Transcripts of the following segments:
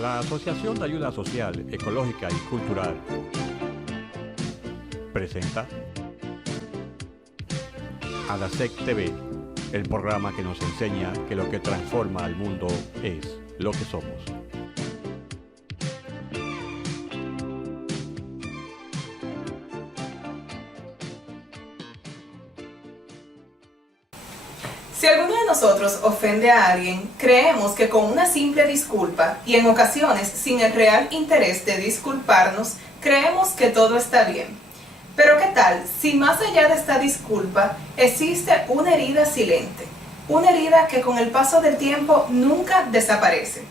La Asociación de Ayuda Social, Ecológica y Cultural presenta ADASEC TV, el programa que nos enseña que lo que transforma al mundo es lo que somos. Si alguno de nosotros ofende a alguien, creemos que con una simple disculpa, y en ocasiones sin el real interés de disculparnos, creemos que todo está bien. Pero ¿qué tal si más allá de esta disculpa existe una herida silente? Una herida que con el paso del tiempo nunca desaparece.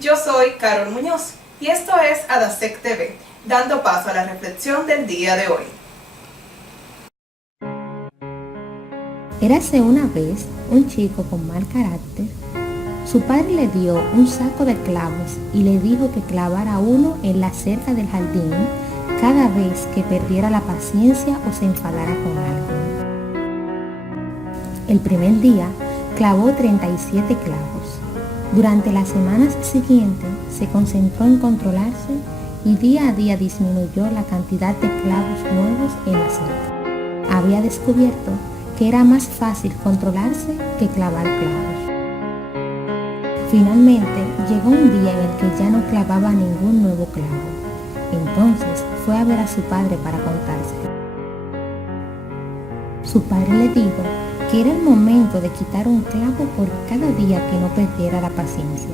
Yo soy Carol Muñoz y esto es ADASEC TV, dando paso a la reflexión del día de hoy. Érase una vez un chico con mal carácter. Su padre le dio un saco de clavos y le dijo que clavara uno en la cerca del jardín cada vez que perdiera la paciencia o se enfadara con alguien. El primer día clavó 37 clavos. Durante las semanas siguientes se concentró en controlarse y día a día disminuyó la cantidad de clavos nuevos en la cerca. Había descubierto que era más fácil controlarse que clavar clavos. Finalmente llegó un día en el que ya no clavaba ningún nuevo clavo. Entonces fue a ver a su padre para contárselo. Su padre le dijo que era el momento de quitar un clavo por cada día que no perdiera la paciencia.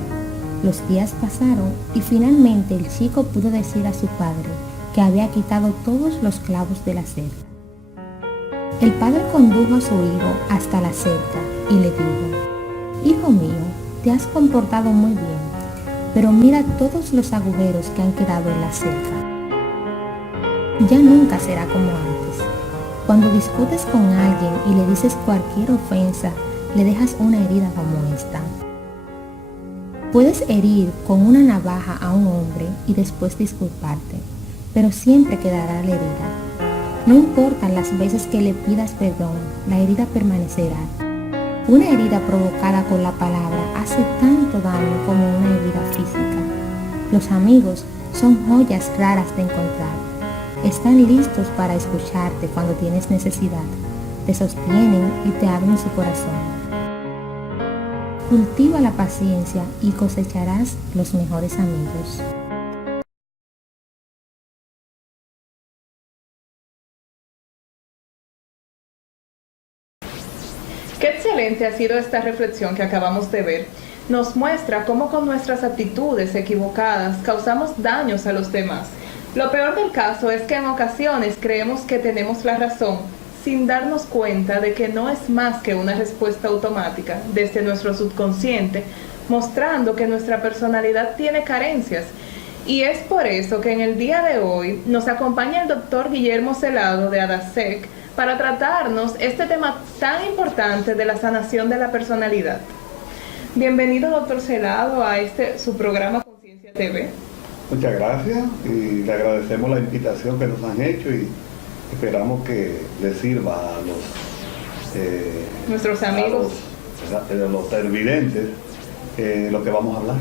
Los días pasaron y finalmente el chico pudo decir a su padre que había quitado todos los clavos de la cerca. El padre condujo a su hijo hasta la cerca y le dijo: «Hijo mío, te has comportado muy bien, pero mira todos los agujeros que han quedado en la cerca. Ya nunca será como antes. Cuando discutes con alguien y le dices cualquier ofensa, le dejas una herida como esta. Puedes herir con una navaja a un hombre y después disculparte, pero siempre quedará la herida. No importan las veces que le pidas perdón, la herida permanecerá. Una herida provocada con la palabra hace tanto daño como una herida física. Los amigos son joyas raras de encontrar. Están listos para escucharte cuando tienes necesidad. Te sostienen y te abren su corazón. Cultiva la paciencia y cosecharás los mejores amigos». Qué excelente ha sido esta reflexión que acabamos de ver. Nos muestra cómo con nuestras actitudes equivocadas causamos daños a los demás. Lo peor del caso es que en ocasiones creemos que tenemos la razón, sin darnos cuenta de que no es más que una respuesta automática desde nuestro subconsciente, mostrando que nuestra personalidad tiene carencias. Y es por eso que en el día de hoy nos acompaña el doctor Guillermo Celado de ADASEC para tratarnos este tema tan importante de la sanación de la personalidad. Bienvenido, doctor Celado, a su programa Conciencia TV. Muchas gracias y le agradecemos la invitación que nos han hecho y esperamos que les sirva a nuestros amigos, los televidentes, lo que vamos a hablar.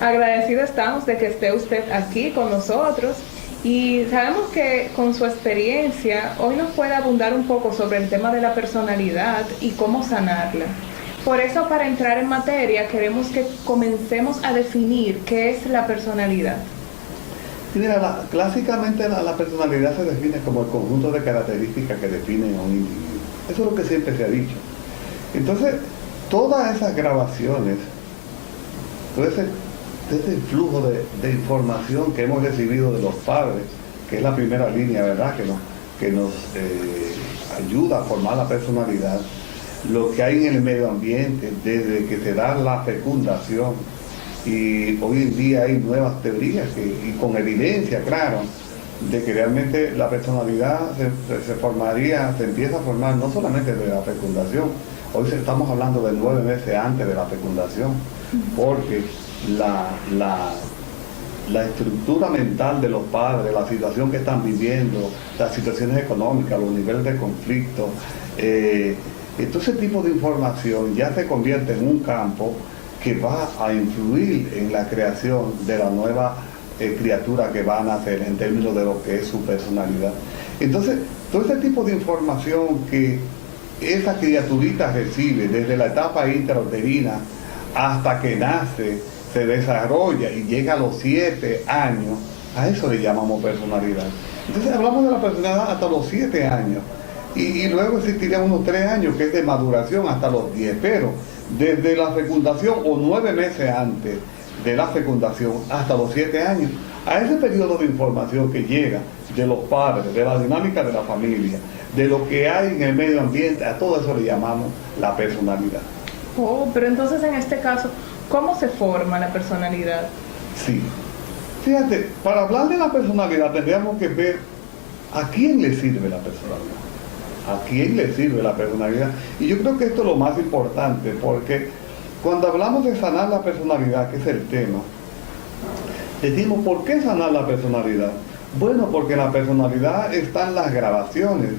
Agradecidos estamos de que esté usted aquí con nosotros y sabemos que con su experiencia hoy nos puede abundar un poco sobre el tema de la personalidad y cómo sanarla. Por eso, para entrar en materia, queremos que comencemos a definir qué es la personalidad. Mira, clásicamente la personalidad se define como el conjunto de características que definen a un individuo. Eso es lo que siempre se ha dicho. Entonces, todas esas grabaciones, todo ese flujo de información que hemos recibido de los padres, que es la primera línea, ¿verdad?, que nos ayuda a formar la personalidad, lo que hay en el medio ambiente, desde que se da la fecundación, y hoy en día hay nuevas teorías y con evidencia, claro, de que realmente la personalidad se empieza a formar no solamente de la fecundación. Hoy estamos hablando de 9 meses antes de la fecundación, porque la estructura mental de los padres, la situación que están viviendo, las situaciones económicas, los niveles de conflicto, todo ese tipo de información ya se convierte en un campo que va a influir en la creación de la nueva criatura que va a nacer en términos de lo que es su personalidad. Entonces, todo ese tipo de información que esa criaturita recibe desde la etapa intrauterina hasta que nace, se desarrolla y llega a los 7 años, a eso le llamamos personalidad. Entonces hablamos de la personalidad hasta los 7 años y luego existirían unos 3 años que es de maduración hasta los 10, pero desde la fecundación o 9 meses antes de la fecundación hasta los 7 años, a ese periodo de información que llega de los padres, de la dinámica de la familia, de lo que hay en el medio ambiente, a todo eso le llamamos la personalidad. Oh, pero entonces en este caso, ¿cómo se forma la personalidad? Sí. Fíjate, para hablar de la personalidad tendríamos que ver a quién le sirve la personalidad. ¿A quién le sirve la personalidad? Y yo creo que esto es lo más importante, porque cuando hablamos de sanar la personalidad, que es el tema, decimos, ¿por qué sanar la personalidad? Bueno, porque en la personalidad están las grabaciones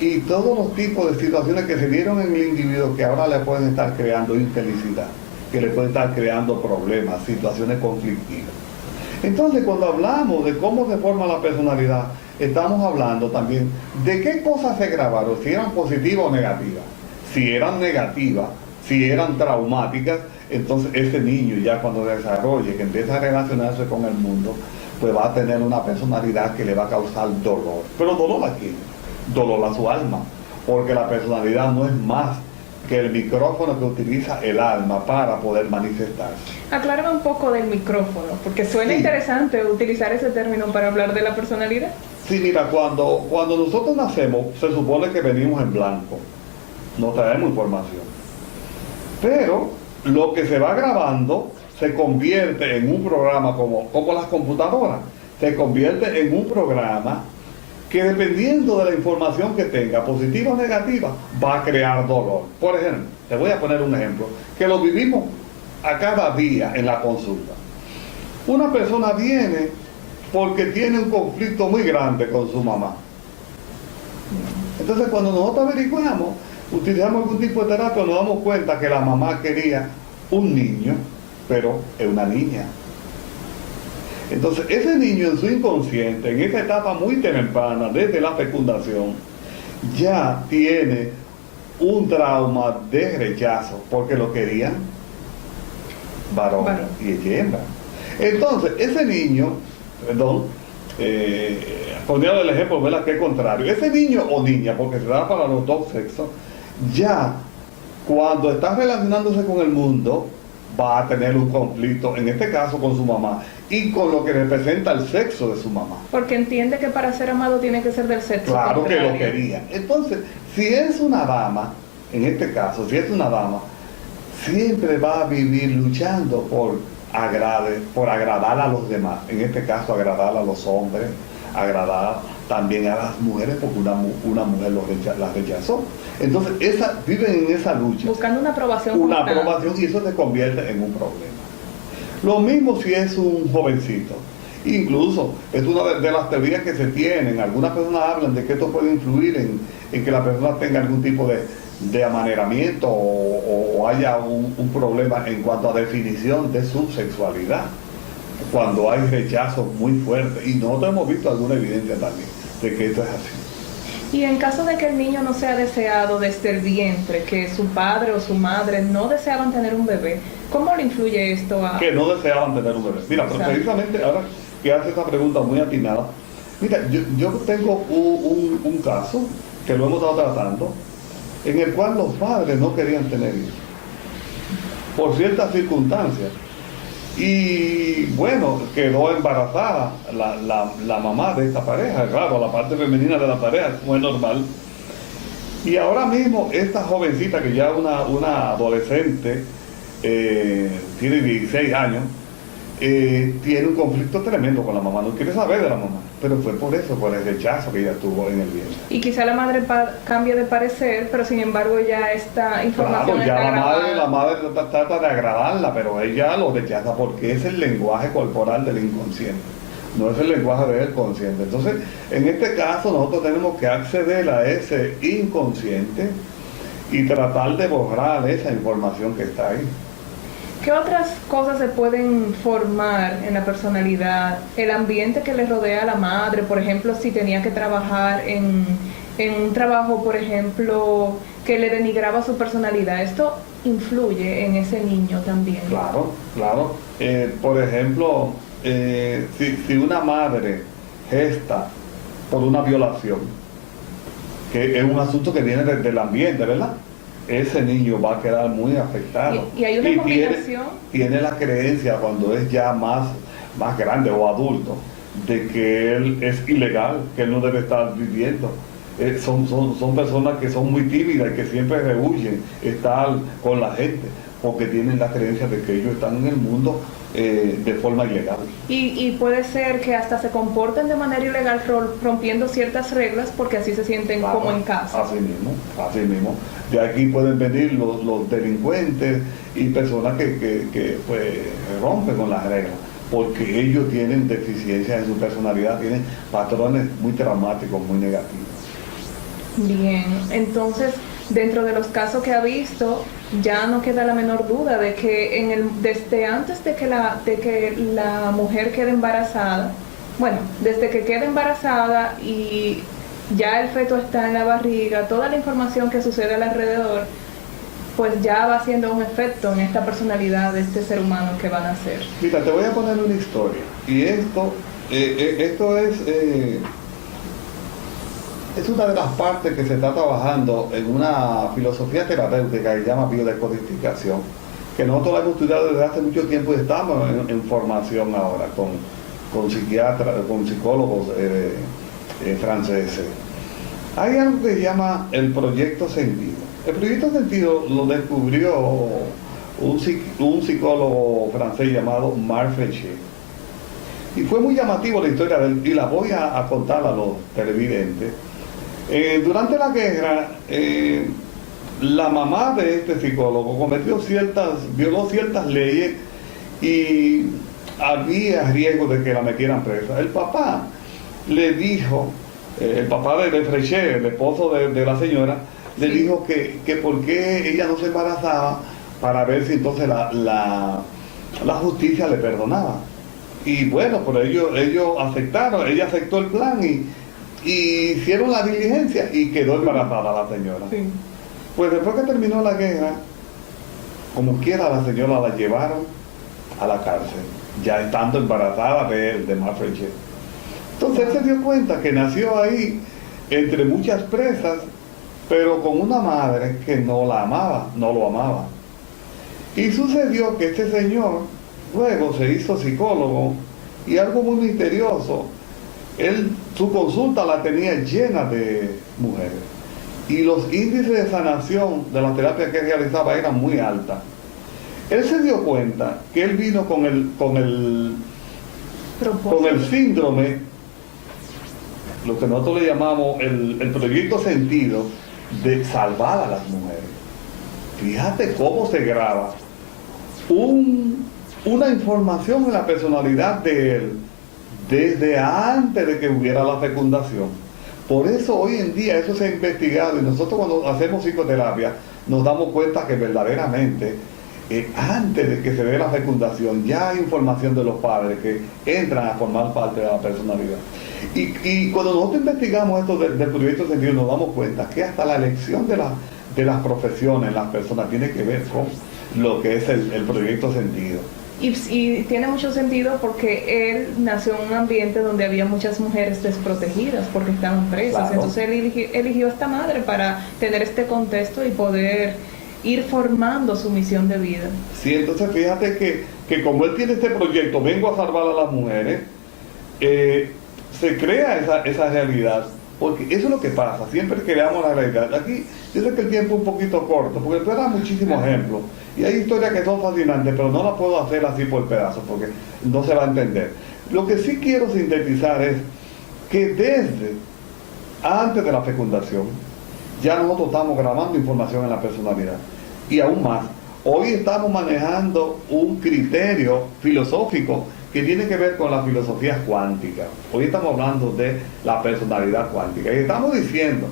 y todos los tipos de situaciones que se dieron en el individuo que ahora le pueden estar creando infelicidad, que le pueden estar creando problemas, situaciones conflictivas. Entonces, cuando hablamos de cómo se forma la personalidad, estamos hablando también de qué cosas se grabaron, si eran positivas o negativas. Si eran negativas, si eran traumáticas, entonces ese niño ya cuando desarrolle, que empieza a relacionarse con el mundo, pues va a tener una personalidad que le va a causar dolor. ¿Pero dolor a quién? Dolor a su alma, porque la personalidad no es más que el micrófono que utiliza el alma para poder manifestarse. Aclárame un poco del micrófono, porque suena interesante utilizar ese término para hablar de la personalidad. Sí, mira, cuando nosotros nacemos, se supone que venimos en blanco, no traemos información. Pero lo que se va grabando se convierte en un programa como las computadoras, se convierte en un programa que dependiendo de la información que tenga, positiva o negativa, va a crear dolor. Por ejemplo, te voy a poner un ejemplo, que lo vivimos a cada día en la consulta. Una persona viene porque tiene un conflicto muy grande con su mamá. Entonces, cuando nosotros averiguamos, utilizamos algún tipo de terapia, nos damos cuenta que la mamá quería un niño, pero es una niña. Entonces, ese niño en su inconsciente, en esa etapa muy temprana, desde la fecundación, ya tiene un trauma de rechazo, porque lo querían varón y ella hembra. Entonces, ese niño, poniendo el ejemplo, ¿verdad?, que es contrario, ese niño o niña, porque se da para los dos sexos, ya cuando está relacionándose con el mundo, va a tener un conflicto, en este caso con su mamá, y con lo que representa el sexo de su mamá. Porque entiende que para ser amado tiene que ser del sexo Claro contrario. que lo quería. Entonces, si es una dama, en este caso, si es una dama, siempre va a vivir luchando por agradar a los demás. En este caso, agradar a los hombres, agradar también a las mujeres, porque una mujer las rechazó. Entonces, viven en esa lucha. Buscando una aprobación. Una aprobación, y eso se convierte en un problema. Lo mismo si es un jovencito. Incluso, es una de las teorías que se tienen. Algunas personas hablan de que esto puede influir en que la persona tenga algún tipo de amaneramiento o haya un problema en cuanto a definición de su sexualidad, cuando hay rechazo muy fuerte. Y nosotros hemos visto alguna evidencia también de que esto es así. Y en caso de que el niño no sea deseado desde el vientre, que su padre o su madre no deseaban tener un bebé, ¿cómo le influye esto a...? Que no deseaban tener un bebé. Mira, pero precisamente ahora que hace esa pregunta muy atinada, mira, yo tengo un caso que lo hemos estado tratando, en el cual los padres no querían tener hijos, por ciertas circunstancias. Y bueno, quedó embarazada la mamá de esta pareja, claro, la parte femenina de la pareja, como es normal. Y ahora mismo esta jovencita, que ya es una adolescente, tiene 16 años, tiene un conflicto tremendo con la mamá, no quiere saber de la mamá, pero fue por eso, por el rechazo que ella tuvo en el vientre. Y quizá la madre cambie de parecer, pero sin embargo ya esta información claro, ya está grabada. la madre trata de agradarla, pero ella lo rechaza porque es el lenguaje corporal del inconsciente, no es el lenguaje del consciente. Entonces, en este caso nosotros tenemos que acceder a ese inconsciente y tratar de borrar esa información que está ahí. ¿Qué otras cosas se pueden formar en la personalidad? El ambiente que le rodea a la madre, por ejemplo, si tenía que trabajar en un trabajo, por ejemplo, que le denigraba su personalidad. Esto influye en ese niño también. Claro, claro. Por ejemplo, si una madre gesta por una violación, que es un asunto que viene del ambiente, ¿verdad? Ese niño va a quedar muy afectado. Y hay una combinación. Tiene la creencia cuando es ya más grande o adulto de que él es ilegal, que él no debe estar viviendo. Son personas que son muy tímidas y que siempre rehuyen estar con la gente porque tienen la creencia de que ellos están en el mundo de forma ilegal. Y puede ser que hasta se comporten de manera ilegal rompiendo ciertas reglas porque así se sienten como en casa. Así mismo. De aquí pueden venir los delincuentes y personas que pues, rompen con las reglas porque ellos tienen deficiencias en su personalidad, tienen patrones muy traumáticos, muy negativos. Bien, entonces dentro de los casos que ha visto, ya no queda la menor duda de que desde antes de que la mujer quede embarazada, bueno, desde que quede embarazada y ya el feto está en la barriga, toda la información que sucede alrededor, pues ya va haciendo un efecto en esta personalidad de este ser humano que van a ser. Mira, te voy a poner una historia, y esto es una de las partes que se está trabajando en una filosofía terapéutica que se llama biodecodificación, que nosotros la hemos estudiado desde hace mucho tiempo y estamos en formación ahora con psiquiatras, con psicólogos franceses. Hay algo que se llama el proyecto sentido. El proyecto sentido lo descubrió un psicólogo francés llamado Marc Fréchet. Y fue muy llamativo la historia de él, y la voy a contar a los televidentes. Durante la guerra, la mamá de este psicólogo violó ciertas leyes y había riesgo de que la metieran presa. El papá le dijo, el papá de Fréchet, el esposo de la señora, le dijo que por qué ella no se embarazaba para ver si entonces la justicia le perdonaba. Y bueno, por ello ellos aceptaron, ella aceptó el plan y hicieron la diligencia y quedó embarazada la señora. Sí. Pues después que terminó la guerra, como quiera la señora la llevaron a la cárcel, ya estando embarazada de Marc Fréchet. Entonces él se dio cuenta que nació ahí entre muchas presas, pero con una madre que no lo amaba. Y sucedió que este señor luego se hizo psicólogo y algo muy misterioso, su consulta la tenía llena de mujeres y los índices de sanación de las terapias que realizaba eran muy altas. Él se dio cuenta que él vino con el síndrome, lo que nosotros le llamamos el proyecto sentido de salvar a las mujeres. Fíjate cómo se graba una información en la personalidad de él desde antes de que hubiera la fecundación. Por eso hoy en día eso se ha investigado y nosotros cuando hacemos psicoterapia nos damos cuenta que verdaderamente antes de que se dé la fecundación ya hay información de los padres que entran a formar parte de la personalidad. Y cuando nosotros investigamos esto del proyecto sentido nos damos cuenta que hasta la elección de las profesiones, las personas, tiene que ver con lo que es el proyecto sentido. Y tiene mucho sentido porque él nació en un ambiente donde había muchas mujeres desprotegidas porque estaban presas. Claro. Entonces él eligió a esta madre para tener este contexto y poder ir formando su misión de vida. Sí, entonces fíjate que como él tiene este proyecto, vengo a salvar a las mujeres, se crea esa realidad. Porque eso es lo que pasa, siempre creamos la realidad. Aquí yo sé que el tiempo es un poquito corto, porque tú das muchísimos ejemplos. Y hay historias que son fascinantes, pero no las puedo hacer así por pedazos, porque no se va a entender. Lo que sí quiero sintetizar es que desde antes de la fecundación, ya nosotros estamos grabando información en la personalidad. Y aún más, hoy estamos manejando un criterio filosófico que tiene que ver con la filosofía cuántica. Hoy estamos hablando de la personalidad cuántica. Y estamos diciendo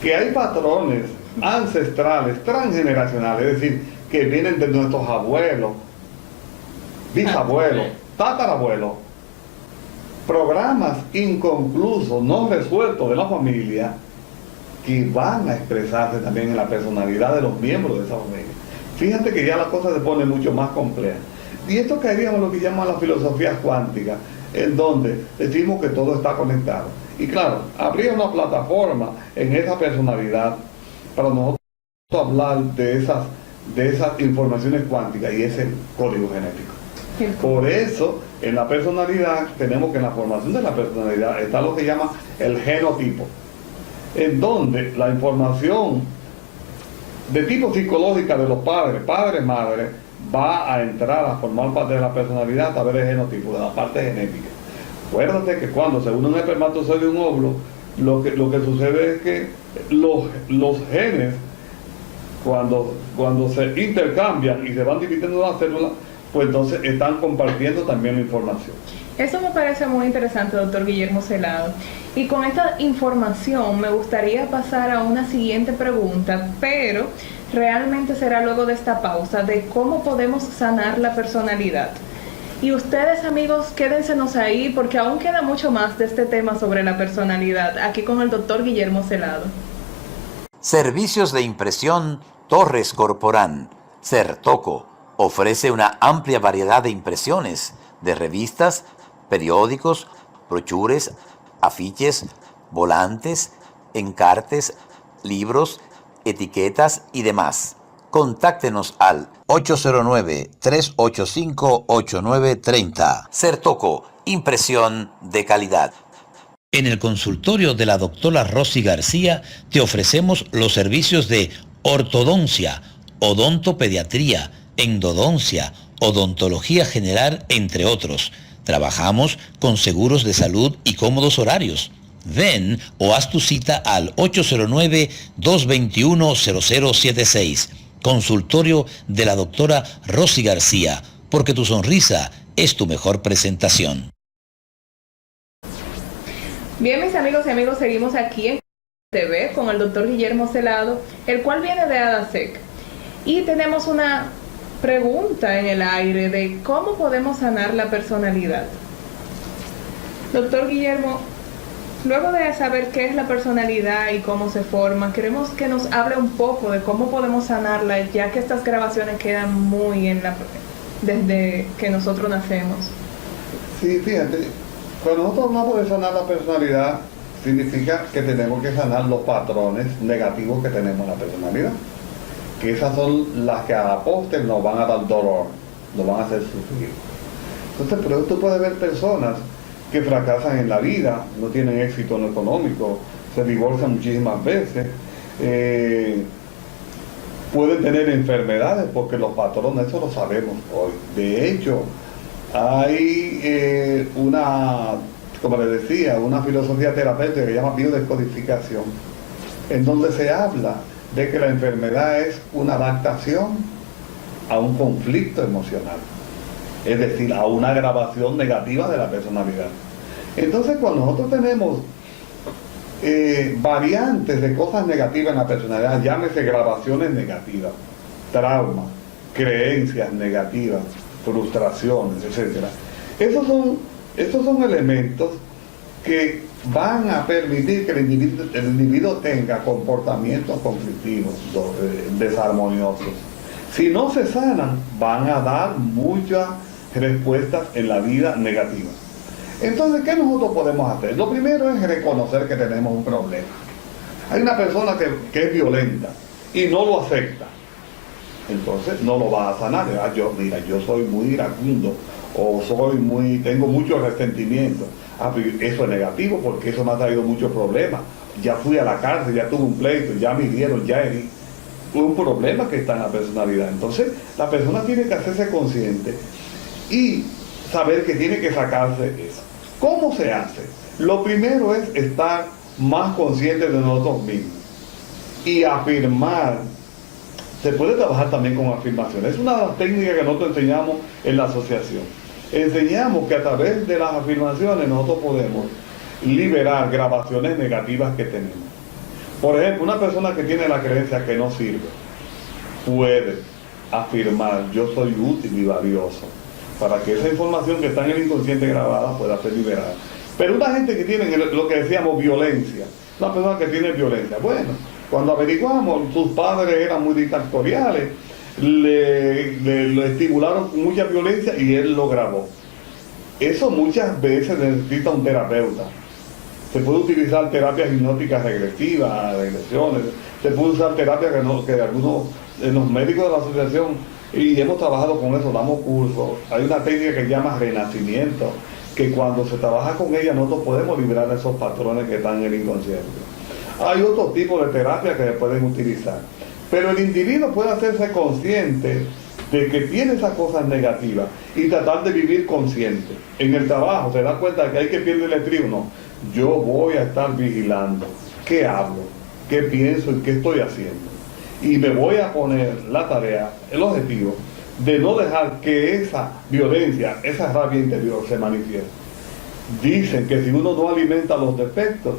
que hay patrones ancestrales, transgeneracionales, es decir, que vienen de nuestros abuelos, bisabuelo, tatarabuelo, programas inconclusos, no resueltos de la familia, que van a expresarse también en la personalidad de los miembros de esa familia. Fíjate que ya la cosa se pone mucho más compleja. Y esto caería en lo que llaman las filosofías cuánticas, en donde decimos que todo está conectado. Y claro, habría una plataforma en esa personalidad para nosotros hablar de esas informaciones cuánticas, y es el código genético. Por eso, en la personalidad, tenemos que en la formación de la personalidad está lo que llama el genotipo, en donde la información de tipo psicológica de los padres, madre, va a entrar a formar parte de la personalidad a través del genotipo, de la parte genética. Acuérdate que cuando se une un espermatozoide y un óvulo, lo que sucede es que los genes, cuando se intercambian y se van dividiendo las células, pues entonces están compartiendo también la información. Eso me parece muy interesante, doctor Guillermo Celado. Y con esta información me gustaría pasar a una siguiente pregunta, pero realmente será luego de esta pausa, de cómo podemos sanar la personalidad. Y ustedes, amigos, quédensenos ahí porque aún queda mucho más de este tema sobre la personalidad, aquí con el doctor Guillermo Celado. Servicios de impresión Torres Corporán. Certoco ofrece una amplia variedad de impresiones de revistas, periódicos, brochures, afiches, volantes, encartes, libros, etiquetas y demás. Contáctenos al 809-385-8930. Certoco, impresión de calidad. En el consultorio de la doctora Rosy García te ofrecemos los servicios de ortodoncia, odontopediatría, endodoncia, odontología general, entre otros. Trabajamos con seguros de salud y cómodos horarios. Ven o haz tu cita al 809-221-0076. Consultorio de la doctora Rosy García, porque tu sonrisa es tu mejor presentación. Bien, mis amigos y amigos, seguimos aquí en TV con el doctor Guillermo Celado, el cual viene de ADASEC. Y tenemos una pregunta en el aire de cómo podemos sanar la personalidad. Doctor Guillermo, luego de saber qué es la personalidad y cómo se forma, queremos que nos hable un poco de cómo podemos sanarla, ya que estas grabaciones quedan muy desde que nosotros nacemos. Sí, fíjate, cuando nosotros hablamos de sanar la personalidad, significa que tenemos que sanar los patrones negativos que tenemos en la personalidad, que esas son las que a la postre nos van a dar dolor, nos van a hacer sufrir. Entonces, por eso tú puedes ver personas que fracasan en la vida, no tienen éxito en lo económico, se divorcian muchísimas veces, pueden tener enfermedades porque los patrones, eso lo sabemos hoy. De hecho, hay como les decía, una filosofía terapéutica que se llama biodescodificación, en donde se habla de que la enfermedad es una adaptación a un conflicto emocional, es decir, a una agravación negativa de la personalidad. Entonces, cuando nosotros tenemos variantes de cosas negativas en la personalidad, llámese grabaciones negativas, traumas, creencias negativas, frustraciones, etc. Esos son elementos que van a permitir que el individuo tenga comportamientos conflictivos, desarmoniosos. Si no se sanan, van a dar muchas respuestas en la vida negativa. Entonces, ¿qué nosotros podemos hacer? Lo primero es reconocer que tenemos un problema. Hay una persona que es violenta y no lo acepta. Entonces no lo va a sanar. Yo soy muy iracundo o tengo mucho resentimiento. Eso es negativo porque eso me ha traído muchos problemas. Ya fui a la cárcel, ya tuve un pleito, ya me hirieron, ya herí. Un problema que está en la personalidad. Entonces la persona tiene que hacerse consciente y saber que tiene que sacarse eso. ¿Cómo se hace? Lo primero es estar más consciente de nosotros mismos y afirmar. Se puede trabajar también con afirmaciones. Es una técnica que nosotros enseñamos en la asociación. Enseñamos que a través de las afirmaciones nosotros podemos liberar grabaciones negativas que tenemos. Por ejemplo, una persona que tiene la creencia que no sirve puede afirmar: yo soy útil y valioso, para que esa información que está en el inconsciente grabada pueda ser liberada. Pero una gente que tiene lo que decíamos violencia, una persona que tiene violencia, bueno, cuando averiguamos, sus padres eran muy dictatoriales, le estimularon con mucha violencia y él lo grabó. Eso muchas veces necesita un terapeuta. Se puede utilizar terapias hipnóticas regresivas, regresiones, se puede usar terapias que algunos de los médicos de la asociación, y hemos trabajado con eso, damos cursos. Hay una técnica que se llama renacimiento, que cuando se trabaja con ella nosotros podemos liberar esos patrones que están en el inconsciente. Hay otros tipos de terapias que se pueden utilizar, pero el individuo puede hacerse consciente de que tiene esas cosas negativas y tratar de vivir consciente. En el trabajo se da cuenta de que hay que perder el estribo. No, yo voy a estar vigilando qué hablo, qué pienso y qué estoy haciendo. Y me voy a poner la tarea, el objetivo, de no dejar que esa violencia, esa rabia interior se manifieste. Dicen que si uno no alimenta los defectos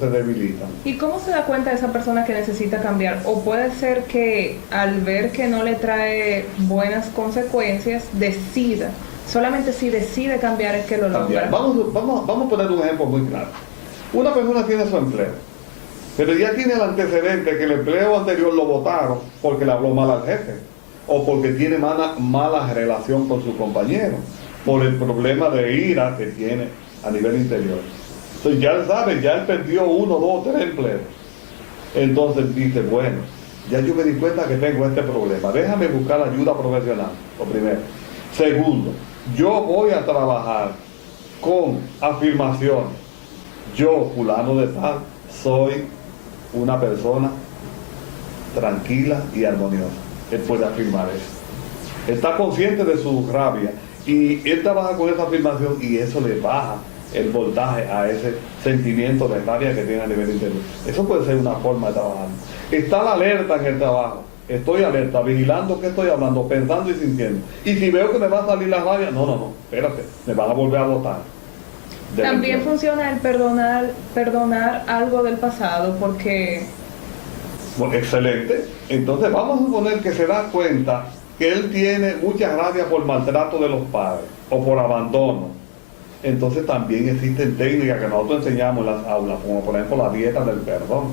se debilitan. ¿Y cómo se da cuenta esa persona que necesita cambiar? ¿O puede ser que al ver que no le trae buenas consecuencias, decida? Solamente si decide cambiar es que lo logra. Vamos a poner un ejemplo muy claro. Una persona tiene su empleo, pero ya tiene el antecedente que el empleo anterior lo botaron porque le habló mal al jefe, o porque tiene mala relación con su compañero, por el problema de ira que tiene a nivel interior. Entonces ya él sabe, ya él perdió 1, 2, 3 empleos. Entonces dice, bueno, ya yo me di cuenta que tengo este problema, déjame buscar ayuda profesional, lo primero. Segundo, yo voy a trabajar con afirmaciones. Yo, fulano de tal, soy una persona tranquila y armoniosa. Él puede afirmar eso. Está consciente de su rabia y él trabaja con esa afirmación y eso le baja el voltaje a ese sentimiento de rabia que tiene a nivel interior. Eso puede ser una forma de trabajar. Está la alerta en el trabajo. Estoy alerta, vigilando qué estoy hablando, pensando y sintiendo. Y si veo que me va a salir la rabia, no, espérate, me van a volver a botar. También funciona el perdonar algo del pasado, porque... Bueno, excelente. Entonces vamos a suponer que se da cuenta que él tiene mucha rabia por maltrato de los padres o por abandono. Entonces también existen técnicas que nosotros enseñamos en las aulas, como por ejemplo la dieta del perdón.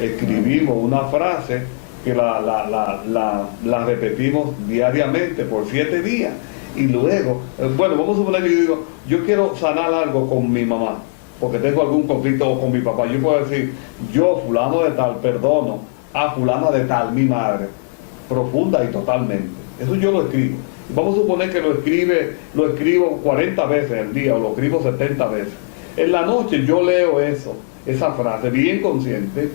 Escribimos una frase que la repetimos diariamente por 7 días y luego, bueno, vamos a suponer que yo digo, yo quiero sanar algo con mi mamá porque tengo algún conflicto con mi papá. Yo puedo decir, yo fulano de tal perdono a fulana de tal, mi madre, profunda y totalmente. Eso yo lo escribo. Vamos a suponer que lo escribo 40 veces al día o lo escribo 70 veces. En la noche yo leo esa frase bien consciente,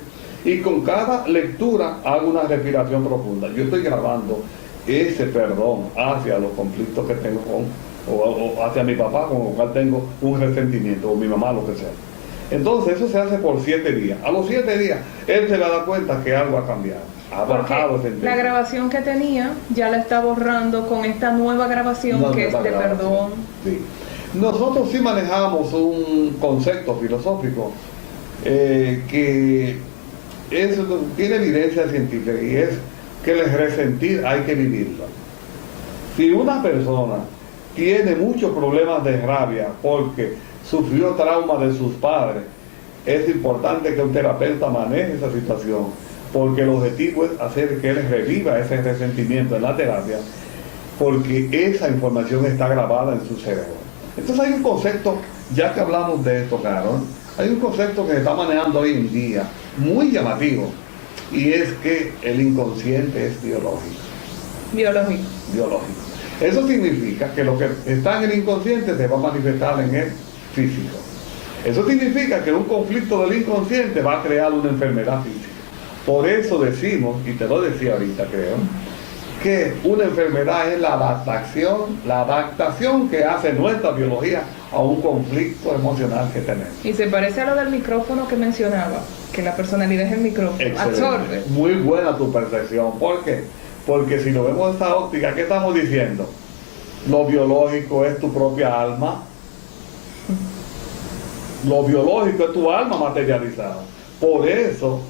y con cada lectura hago una respiración profunda. Yo estoy grabando ese perdón hacia los conflictos que tengo o hacia mi papá, con lo cual tengo un resentimiento, o mi mamá, lo que sea. Entonces eso se hace por 7 días. A los 7 días él se va a dar cuenta que algo ha cambiado. La grabación que tenía ya la está borrando con esta nueva grabación que es de perdón. Sí. Nosotros sí manejamos un concepto filosófico que tiene evidencia científica, y es que el resentir hay que vivirlo. Si una persona tiene muchos problemas de rabia porque sufrió trauma de sus padres, es importante que un terapeuta maneje esa situación, porque el objetivo es hacer que él reviva ese resentimiento en la terapia, porque esa información está grabada en su cerebro. Entonces hay un concepto, ya que hablamos de esto, Carol, hay un concepto que se está manejando hoy en día, muy llamativo, y es que el inconsciente es biológico. Biológico. Eso significa que lo que está en el inconsciente se va a manifestar en el físico. Eso significa que un conflicto del inconsciente va a crear una enfermedad física. Por eso decimos, y te lo decía ahorita creo, que una enfermedad es la adaptación que hace nuestra biología a un conflicto emocional que tenemos. Y se parece a lo del micrófono que mencionaba, que la personalidad es el micrófono. Excelente. Absorbe. Muy buena tu percepción. ¿Por qué? Porque si lo vemos de esta óptica, ¿qué estamos diciendo? Lo biológico es tu propia alma. Lo biológico es tu alma materializada. Por eso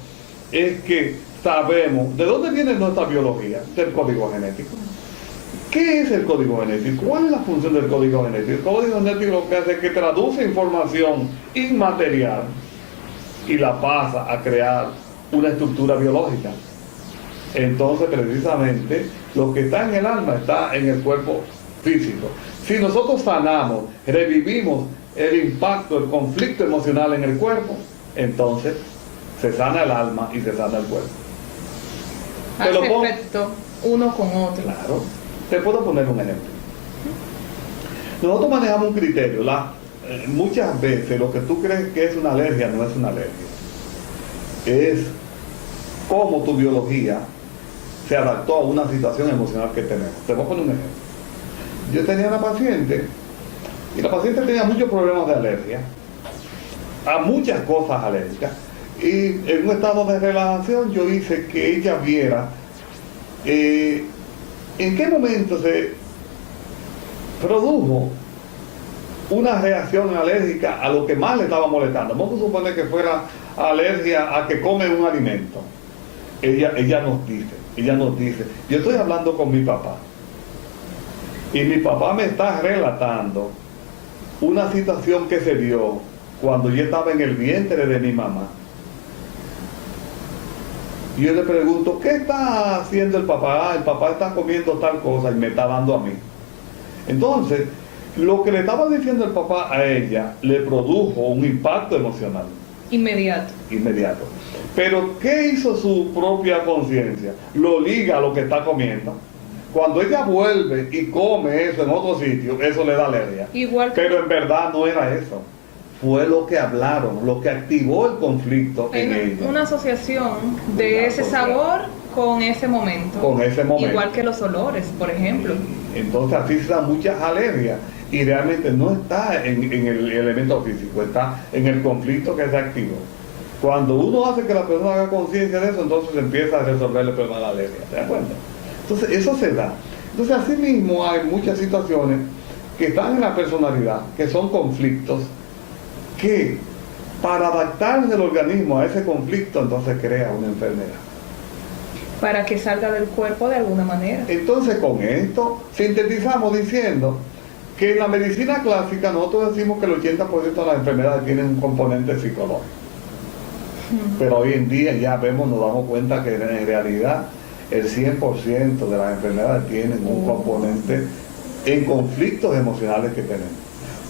es que sabemos de dónde viene nuestra biología, del código genético. ¿Qué es el código genético? ¿Cuál es la función del código genético? El código genético lo que hace es que traduce información inmaterial y la pasa a crear una estructura biológica. Entonces, precisamente, lo que está en el alma está en el cuerpo físico. Si nosotros sanamos, revivimos el impacto, el conflicto emocional en el cuerpo, entonces se sana el alma y se sana el cuerpo. Hace efecto uno con otro. Claro. Te puedo poner un ejemplo. Nosotros manejamos un criterio. Muchas veces lo que tú crees que es una alergia no es una alergia. Es cómo tu biología se adaptó a una situación emocional que tenemos. Te voy a poner un ejemplo. Yo tenía una paciente y la paciente tenía muchos problemas de alergia, a muchas cosas alérgicas, y en un estado de relajación yo hice que ella viera en qué momento se produjo una reacción alérgica a lo que más le estaba molestando. Vamos a suponer que fuera alergia a que come un alimento. Ella nos dice, yo estoy hablando con mi papá y mi papá me está relatando una situación que se dio cuando yo estaba en el vientre de mi mamá. Y yo le pregunto, ¿qué está haciendo el papá? El papá está comiendo tal cosa y me está dando a mí. Entonces, lo que le estaba diciendo el papá a ella le produjo un impacto emocional. Inmediato. Pero, ¿qué hizo su propia conciencia? Lo liga a lo que está comiendo. Cuando ella vuelve y come eso en otro sitio, eso le da alergia. Pero en verdad no era eso. Fue lo que hablaron, lo que activó el conflicto en ella. Una asociación de ese sabor con ese momento. Igual que los olores, por ejemplo. Entonces así se dan muchas alergias y realmente no está en el elemento físico, está en el conflicto que se activó. Cuando uno hace que la persona haga conciencia de eso, entonces empieza a resolver el problema de la alergia. ¿Te das cuenta? Entonces eso se da. Entonces así mismo hay muchas situaciones que están en la personalidad, que son conflictos, que para adaptarse el organismo a ese conflicto, entonces crea una enfermedad. Para que salga del cuerpo de alguna manera. Entonces con esto sintetizamos diciendo que en la medicina clásica nosotros decimos que el 80% de las enfermedades tienen un componente psicológico. Pero hoy en día ya nos damos cuenta que en realidad el 100% de las enfermedades tienen un componente en conflictos emocionales que tenemos.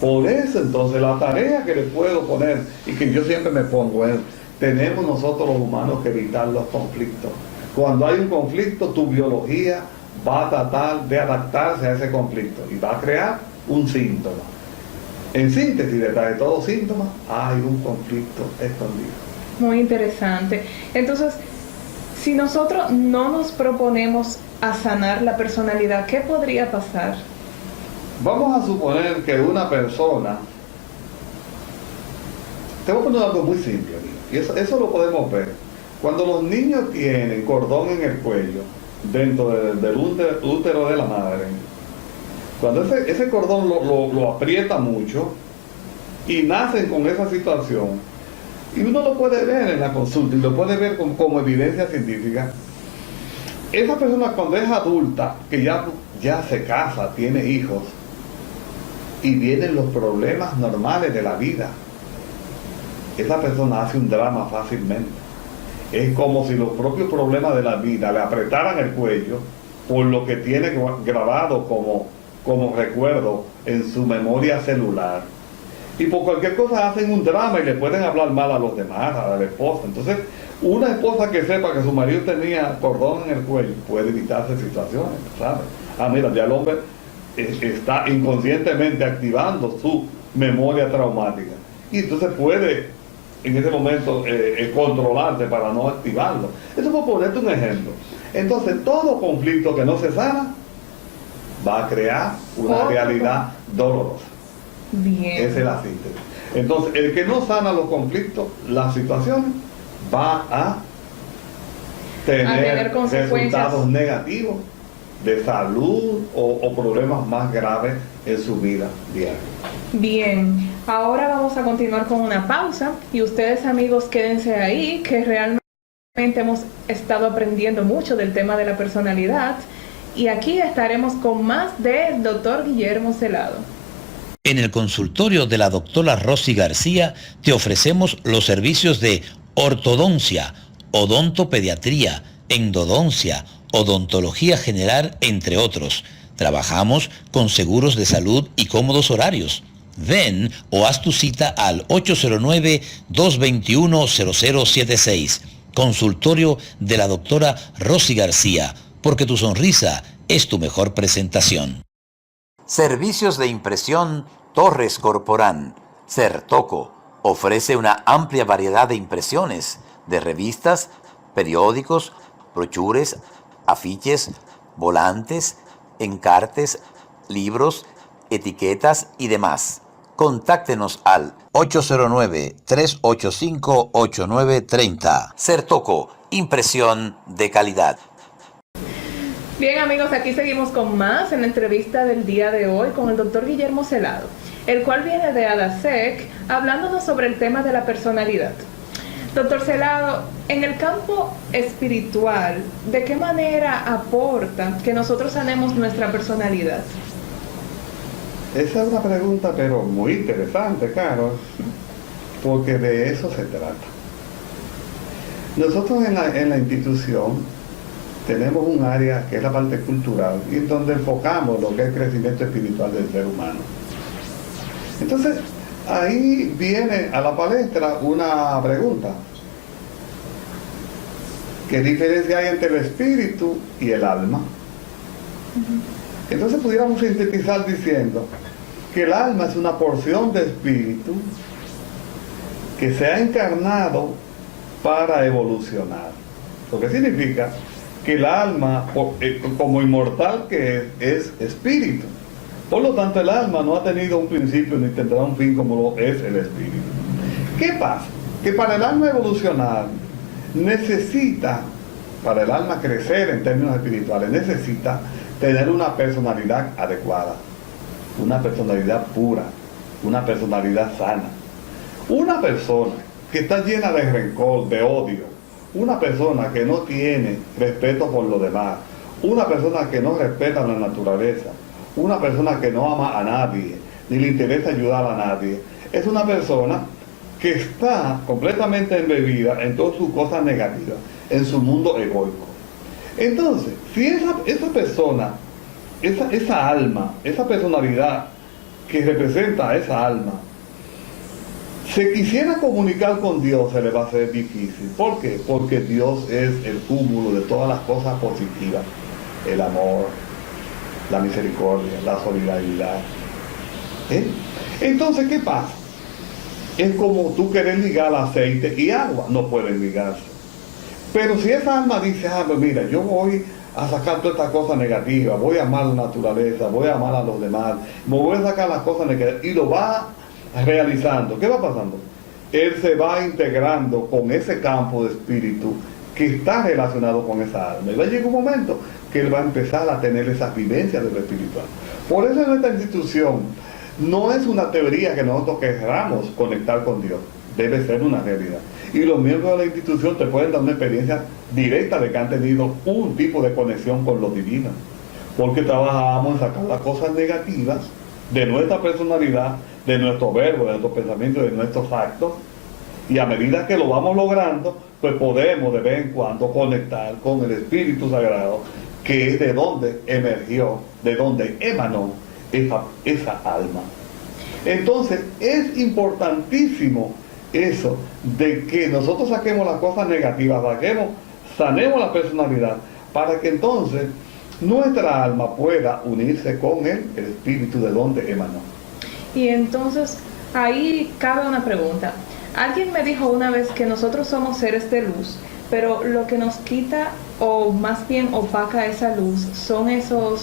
Por eso entonces la tarea que le puedo poner y que yo siempre me pongo es, tenemos nosotros los humanos que evitar los conflictos. Cuando hay un conflicto, tu biología va a tratar de adaptarse a ese conflicto y va a crear un síntoma. En síntesis, detrás de todo síntoma hay un conflicto escondido. Muy interesante. Entonces, si nosotros no nos proponemos a sanar la personalidad, ¿qué podría pasar? Vamos a suponer que una persona, te voy a poner algo muy simple aquí, y eso lo podemos ver. Cuando los niños tienen cordón en el cuello, dentro del útero de la madre, cuando ese cordón lo aprieta mucho y nacen con esa situación, y uno lo puede ver en la consulta y lo puede ver como evidencia científica, esa persona cuando es adulta, que ya se casa, tiene hijos, y vienen los problemas normales de la vida, esa persona hace un drama fácilmente. Es como si los propios problemas de la vida le apretaran el cuello por lo que tiene grabado como recuerdo en su memoria celular. Y por cualquier cosa hacen un drama y le pueden hablar mal a los demás, a la esposa. Entonces, una esposa que sepa que su marido tenía cordón en el cuello puede evitarse situaciones, ¿sabes? Mira, ya el hombre está inconscientemente activando su memoria traumática. Y entonces puede en ese momento controlarse para no activarlo. Eso por ponerte un ejemplo. Entonces, todo conflicto que no se sana va a crear una realidad dolorosa. Bien. Esa es la síntesis. Entonces, el que no sana los conflictos, las situaciones, va a tener resultados negativos de salud o problemas más graves en su vida diaria. Bien, ahora vamos a continuar con una pausa y ustedes, amigos, quédense ahí, que realmente hemos estado aprendiendo mucho del tema de la personalidad Y aquí estaremos con más del doctor Guillermo Celado. En el consultorio de la doctora Rosy García te ofrecemos los servicios de ortodoncia, odontopediatría, endodoncia, odontología general, entre otros. Trabajamos con seguros de salud y cómodos horarios. Ven o haz tu cita al 809-221-0076. Consultorio de la doctora Rosy García, porque tu sonrisa es tu mejor presentación. Servicios de impresión Torres Corporán. Sertoco ofrece una amplia variedad de impresiones de revistas, periódicos, brochures, afiches, volantes, encartes, libros, etiquetas y demás. Contáctenos al 809-385-8930. Sertoco, impresión de calidad. Bien amigos, aquí seguimos con más en la entrevista del día de hoy con el doctor Guillermo Celado, el cual viene de ADASEC, hablándonos sobre el tema de la personalidad. Doctor Celado, en el campo espiritual, ¿de qué manera aporta que nosotros sanemos nuestra personalidad? Esa es una pregunta, pero muy interesante, Carlos, porque de eso se trata. Nosotros en la institución tenemos un área que es la parte cultural, y donde enfocamos lo que es el crecimiento espiritual del ser humano. Entonces, ahí viene a la palestra una pregunta. ¿Qué diferencia hay entre el espíritu y el alma? Entonces pudiéramos sintetizar diciendo que el alma es una porción de espíritu que se ha encarnado para evolucionar. Lo que significa que el alma, como inmortal que es espíritu. Por lo tanto, el alma no ha tenido un principio ni tendrá un fin como lo es el espíritu. ¿Qué pasa? Que para el alma evolucionar necesita, para el alma crecer en términos espirituales, necesita tener una personalidad adecuada, una personalidad pura, una personalidad sana. Una persona que está llena de rencor, de odio, una persona que no tiene respeto por los demás, una persona que no respeta la naturaleza, una persona que no ama a nadie, ni le interesa ayudar a nadie, es una persona que está completamente embebida en todas sus cosas negativas, en su mundo egoico. Entonces, si esa persona, esa alma, esa personalidad que representa a esa alma, se quisiera comunicar con Dios, se le va a hacer difícil. ¿Por qué? Porque Dios es el cúmulo de todas las cosas positivas. El amor, la misericordia, la solidaridad. Entonces, ¿qué pasa? Es como tú querer ligar aceite y agua, no pueden ligarse. Pero si esa alma dice, pues mira, yo voy a sacar todas estas cosas negativas, voy a amar la naturaleza, voy a amar a los demás, me voy a sacar las cosas negativas, y lo va realizando, ¿qué va pasando? Él se va integrando con ese campo de espíritu que está relacionado con esa alma. Y va a llegar un momento que él va a empezar a tener esas vivencias de lo espiritual. Por eso en nuestra institución no es una teoría que nosotros queramos conectar con Dios, debe ser una realidad. Y los miembros de la institución te pueden dar una experiencia directa de que han tenido un tipo de conexión con lo divino, porque trabajamos en sacar las cosas negativas de nuestra personalidad, de nuestro verbo, de nuestros pensamientos, de nuestros actos, y a medida que lo vamos logrando, pues podemos de vez en cuando conectar con el Espíritu Sagrado, que es de donde emergió, de donde emanó esa alma. Entonces es importantísimo eso, de que nosotros saquemos las cosas negativas, sanemos la personalidad, para que entonces nuestra alma pueda unirse con el Espíritu de donde emanó. Y entonces ahí cabe una pregunta. Alguien me dijo una vez que nosotros somos seres de luz, pero lo que nos quita o más bien opaca esa luz son eso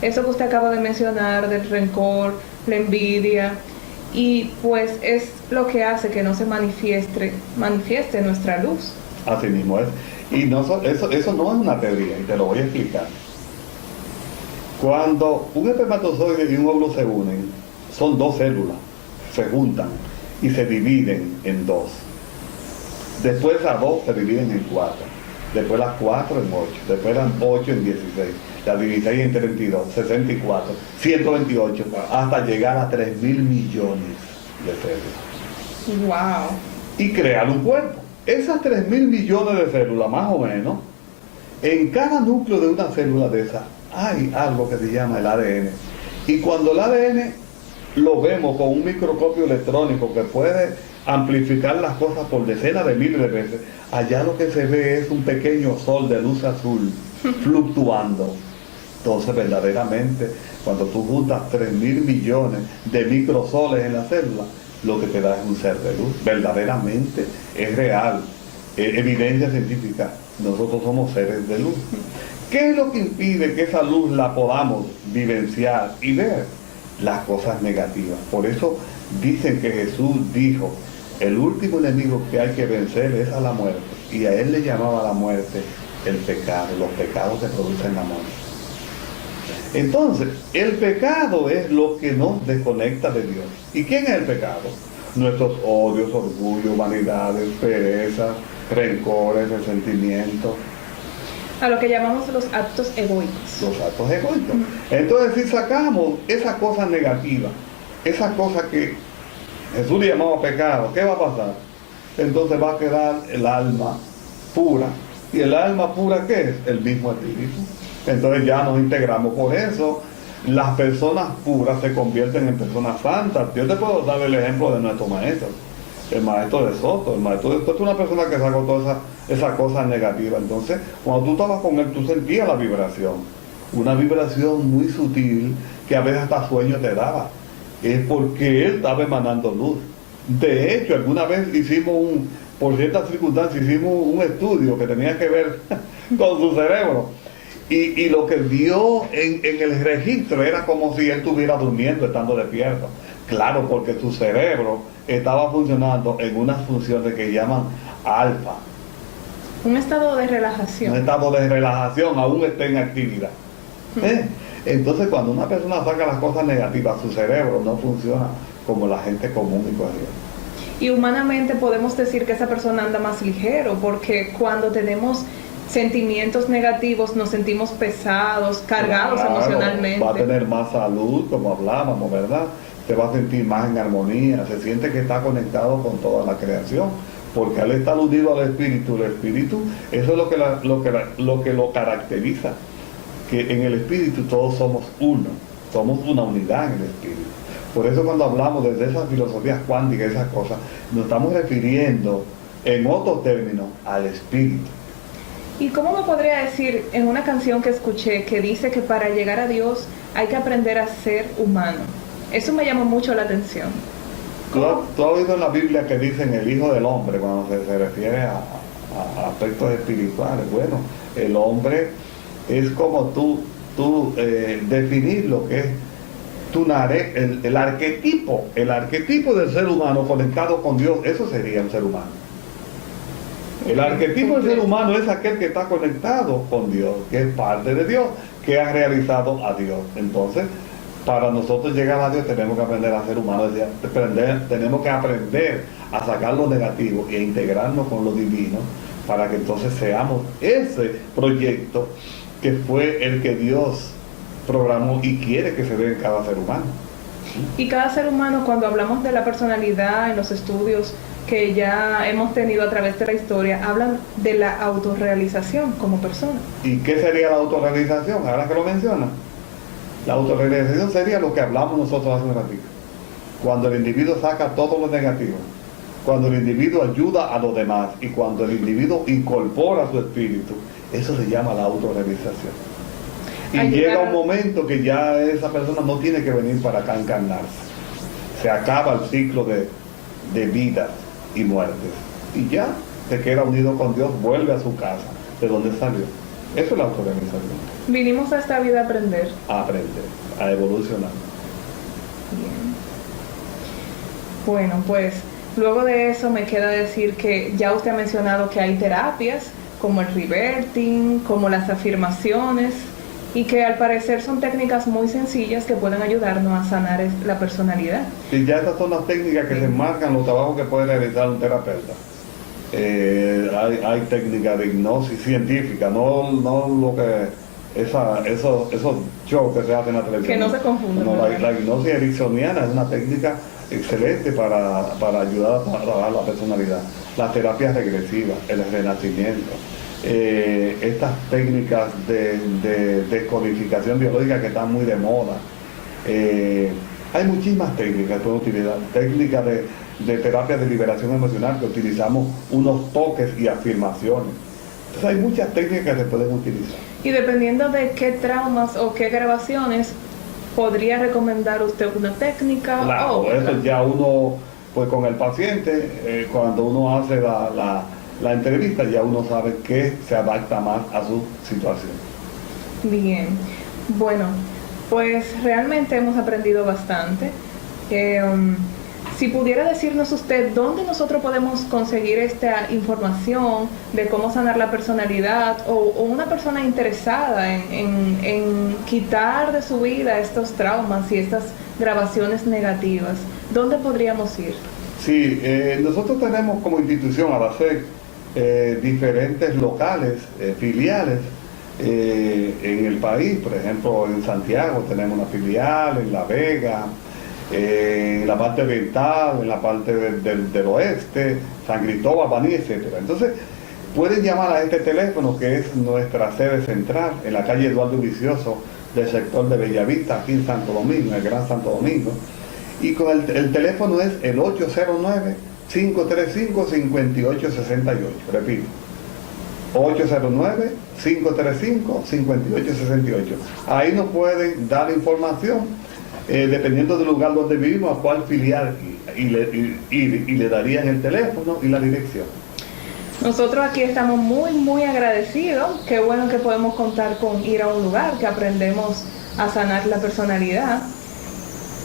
que usted acaba de mencionar, del rencor, la envidia, y pues es lo que hace que no se manifieste nuestra luz. Así mismo es. Y no, eso no es una teoría, y te lo voy a explicar. Cuando un espermatozoide y un óvulo se unen, son dos células, se juntan y se dividen en dos. Después a dos se dividen en cuatro. después las 4 en 8, después las 8 en 16, las 16 en 32, 64, 128, hasta llegar a 3.000 millones de células. ¡Wow! Y crear un cuerpo. Esas 3.000 millones de células, más o menos, en cada núcleo de una célula de esas hay algo que se llama el ADN. Y cuando el ADN lo vemos con un microscopio electrónico que puede amplificar las cosas por decenas de miles de veces, allá lo que se ve es un pequeño sol de luz azul fluctuando. Entonces, verdaderamente, cuando tú juntas 3.000 millones de microsoles en la célula, lo que te da es un ser de luz. Verdaderamente es real, evidencia científica. Nosotros somos seres de luz. ¿Qué es lo que impide que esa luz la podamos vivenciar y ver? Las cosas negativas. Por eso dicen que Jesús dijo, el último enemigo que hay que vencer es a la muerte. Y a él le llamaba la muerte el pecado. Los pecados que producen la muerte. Entonces, el pecado es lo que nos desconecta de Dios. ¿Y quién es el pecado? Nuestros odios, orgullo, vanidades, perezas, rencores, resentimientos. A lo que llamamos los actos egoicos. Los actos egoicos. Entonces, si sacamos esas cosas negativas, esas cosas que Jesús le llamaba pecado, ¿qué va a pasar? Entonces va a quedar el alma pura. ¿Y el alma pura qué es? El mismo espíritu. Entonces ya nos integramos. Por eso las personas puras se convierten en personas santas. Yo te puedo dar el ejemplo de nuestro maestro, el maestro de Soto. El maestro de Soto es una persona que sacó todas esas cosas negativas. Entonces, cuando tú estabas con él, tú sentías la vibración. Una vibración muy sutil que a veces hasta sueño te daba. Es porque él estaba emanando luz. De hecho, alguna vez por ciertas circunstancias, hicimos un estudio que tenía que ver con su cerebro. Y lo que vio en el registro era como si él estuviera durmiendo, estando despierto. Claro, porque su cerebro estaba funcionando en unas funciones que llaman alfa. Un estado de relajación. Un estado de relajación, aún está en actividad. Entonces, cuando una persona saca las cosas negativas, su cerebro no funciona como la gente común y corriente. Y humanamente podemos decir que esa persona anda más ligero, porque cuando tenemos sentimientos negativos nos sentimos pesados, cargados emocionalmente. Va a tener más salud, como hablábamos, ¿verdad? Se va a sentir más en armonía, se siente que está conectado con toda la creación, porque al estar unido al espíritu, el espíritu, eso es lo que lo caracteriza, que en el espíritu todos somos uno, somos una unidad en el espíritu. Por eso cuando hablamos desde esas filosofías cuánticas, esas cosas, nos estamos refiriendo en otros términos al espíritu. ¿Y cómo me podría decir en una canción que escuché que dice que para llegar a Dios hay que aprender a ser humano? Eso me llamó mucho la atención. ¿Tú has oído en la Biblia que dicen el Hijo del Hombre cuando se refiere a aspectos espirituales? Bueno, el hombre es como tú definir lo que es el arquetipo del ser humano conectado con Dios. Eso sería el ser humano. El arquetipo del ser humano es aquel que está conectado con Dios, que es parte de Dios, que ha realizado a Dios. Entonces, para nosotros llegar a Dios tenemos que aprender a ser humanos, tenemos que aprender a sacar lo negativo e integrarnos con lo divino, para que entonces seamos ese proyecto que fue el que Dios programó y quiere que se dé en cada ser humano. Y cada ser humano, cuando hablamos de la personalidad en los estudios que ya hemos tenido a través de la historia, hablan de la autorrealización como persona. ¿Y qué sería la autorrealización? Ahora que lo mencionas, la autorrealización sería lo que hablamos nosotros hace un ratito. Cuando el individuo saca todo lo negativo, cuando el individuo ayuda a los demás y cuando el individuo incorpora su espíritu, eso se llama la autorrealización. Y llega un momento que ya esa persona no tiene que venir para acá a encarnarse. Se acaba el ciclo de vida y muerte. Y ya se queda unido con Dios, vuelve a su casa, de donde salió. Eso es la autorrealización. Vinimos a esta vida a aprender. A aprender, a evolucionar. Bien. Bueno, pues luego de eso me queda decir que ya usted ha mencionado que hay terapias como el reverting, como las afirmaciones, y que al parecer son técnicas muy sencillas que pueden ayudarnos a sanar la personalidad. Y ya estas son las técnicas que se enmarcan los trabajos que puede realizar un terapeuta. hay técnicas de hipnosis científica, no lo que esos shows que se hacen en la televisión. Que no se confundan. No, la hipnosis ericksoniana es una técnica excelente para ayudar a trabajar la personalidad. Las terapias regresivas, el renacimiento, estas técnicas de descodificación biológica que están muy de moda. Hay muchísimas técnicas que pueden utilizar, técnicas de terapia de liberación emocional que utilizamos unos toques y afirmaciones. Entonces hay muchas técnicas que se pueden utilizar. Y dependiendo de qué traumas o qué grabaciones, ¿podría recomendar usted una técnica? Claro, eso ya uno, pues con el paciente, cuando uno hace la entrevista, ya uno sabe qué se adapta más a su situación. Bien, bueno, pues realmente hemos aprendido bastante. Si pudiera decirnos usted dónde nosotros podemos conseguir esta información de cómo sanar la personalidad o una persona interesada en quitar de su vida estos traumas y estas grabaciones negativas, ¿dónde podríamos ir? Sí, nosotros tenemos como institución ABASEC diferentes locales, filiales en el país. Por ejemplo, en Santiago tenemos una filial, en La Vega, en la parte oriental, en la parte del oeste, San Cristóbal, Baní, etc. Entonces, pueden llamar a este teléfono que es nuestra sede central, en la calle Eduardo Vicioso, del sector de Bellavista, aquí en Santo Domingo, en el Gran Santo Domingo. Y con el teléfono es el 809-535-5868. Repito, 809-535-5868. Ahí nos pueden dar información. Dependiendo del lugar donde vivimos, a cuál filial y le darían el teléfono y la dirección. Nosotros aquí estamos muy agradecidos. Qué bueno que podemos contar con ir a un lugar que aprendemos a sanar la personalidad.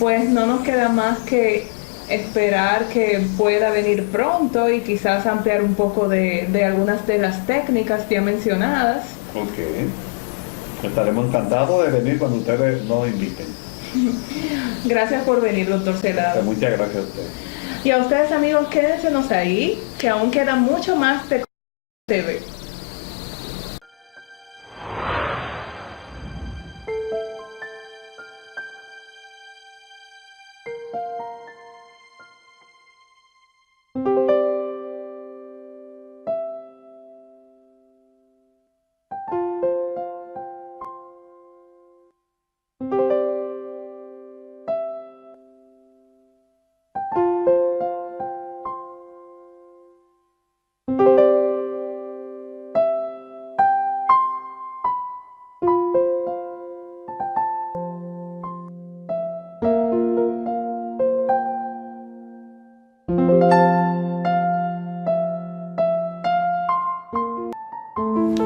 Pues no nos queda más que esperar que pueda venir pronto y quizás ampliar un poco de algunas de las técnicas ya mencionadas. Ok. Estaremos encantados de venir cuando ustedes nos inviten. Gracias por venir, doctor Celado. Muchas gracias a usted. Y a ustedes, amigos, quédensenos ahí, que aún queda mucho más de TV.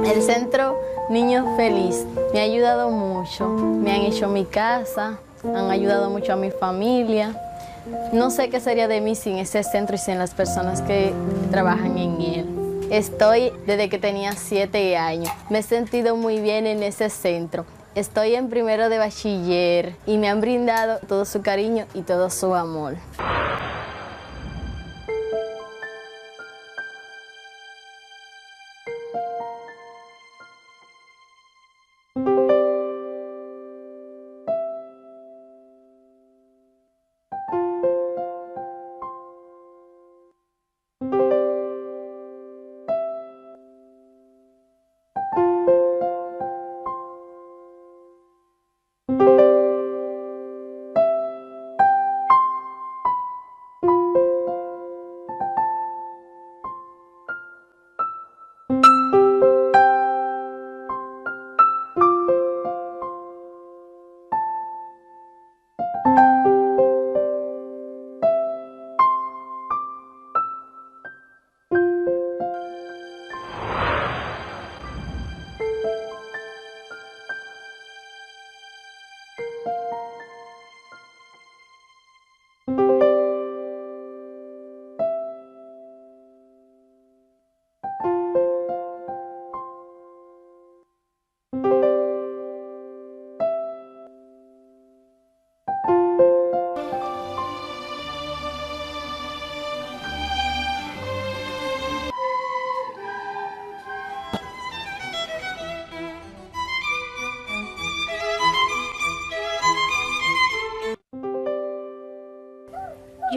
El Centro Niño Feliz me ha ayudado mucho, me han hecho mi casa, han ayudado mucho a mi familia. No sé qué sería de mí sin ese centro y sin las personas que trabajan en él. Estoy desde que tenía 7 años. Me he sentido muy bien en ese centro. Estoy en primero de bachiller y me han brindado todo su cariño y todo su amor.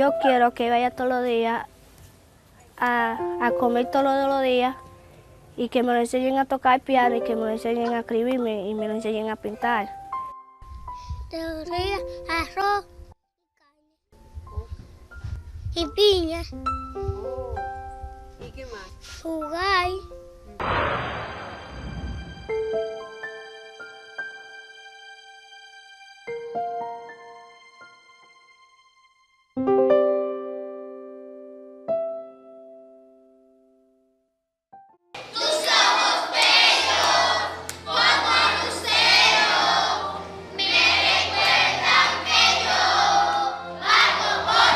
Yo quiero que vaya todos los días a comer todos los días y que me lo enseñen a tocar piano y que me lo enseñen a escribirme y me lo enseñen a pintar. Todos los días arroz y piña. ¿Y qué más? Jugar.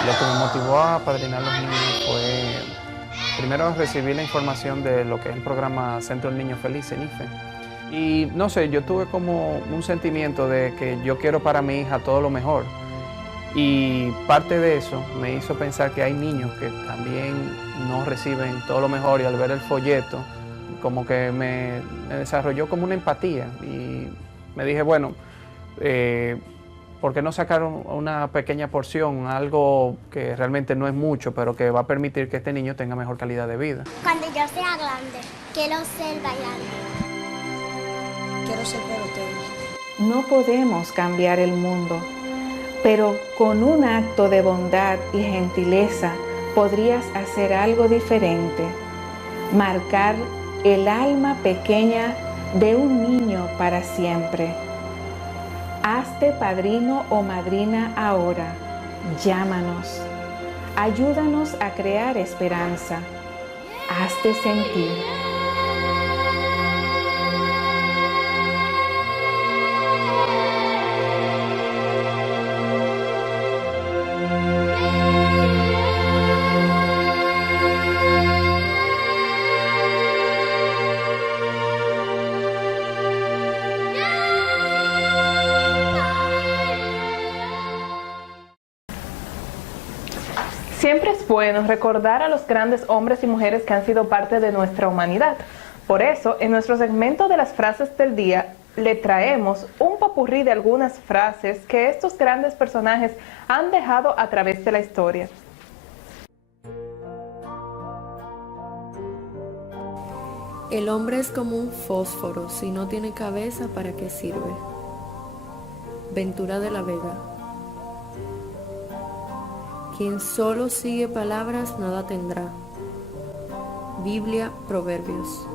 Lo que me motivó a apadrinar los niños fue primero recibir la información de lo que es el programa Centro del Niño Feliz en IFE. Y no sé, yo tuve como un sentimiento de que yo quiero para mi hija todo lo mejor. Y parte de eso me hizo pensar que hay niños que también no reciben todo lo mejor, y al ver el folleto como que me desarrolló como una empatía y me dije, bueno, ¿por qué no sacar una pequeña porción, algo que realmente no es mucho, pero que va a permitir que este niño tenga mejor calidad de vida? Cuando yo sea grande, quiero ser bailando. Quiero ser pelotero. No podemos cambiar el mundo, pero con un acto de bondad y gentileza podrías hacer algo diferente, marcar el alma pequeña de un niño para siempre. Hazte padrino o madrina ahora. Llámanos. Ayúdanos a crear esperanza. Hazte sentir. Siempre es bueno recordar a los grandes hombres y mujeres que han sido parte de nuestra humanidad. Por eso, en nuestro segmento de las frases del día, le traemos un popurrí de algunas frases que estos grandes personajes han dejado a través de la historia. El hombre es como un fósforo, si no tiene cabeza, ¿para qué sirve? Ventura de la Vega. Quien solo sigue palabras, nada tendrá. Biblia, Proverbios.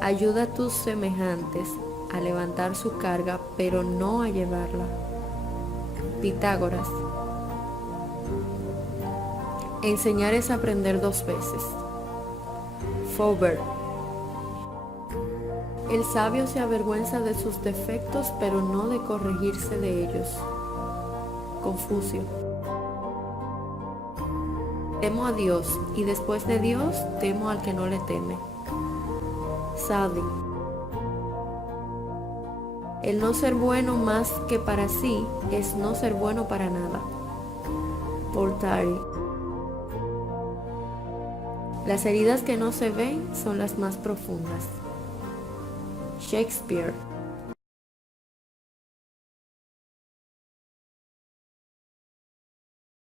Ayuda a tus semejantes a levantar su carga, pero no a llevarla. Pitágoras. Enseñar es aprender 2 veces. Flaubert. El sabio se avergüenza de sus defectos, pero no de corregirse de ellos. Confucio. Temo a Dios, y después de Dios, temo al que no le teme. Sadi. El no ser bueno más que para sí es no ser bueno para nada. Voltaire. Las heridas que no se ven son las más profundas. Shakespeare.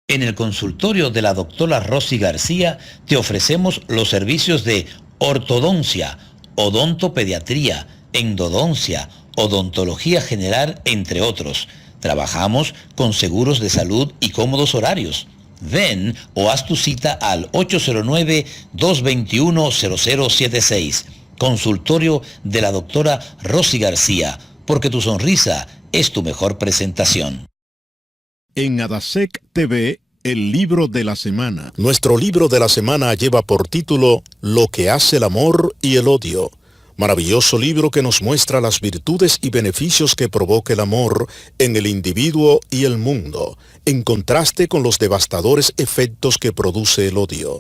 En el consultorio de la doctora Rosy García te ofrecemos los servicios de ortodoncia, odontopediatría, endodoncia, odontología general, entre otros. Trabajamos con seguros de salud y cómodos horarios. Ven o haz tu cita al 809-221-0076. Consultorio de la doctora Rosy García, porque tu sonrisa es tu mejor presentación. En Adasec TV, el libro de la semana. Nuestro libro de la semana lleva por título Lo que hace el amor y el odio. Maravilloso libro que nos muestra las virtudes y beneficios que provoca el amor en el individuo y el mundo, en contraste con los devastadores efectos que produce el odio.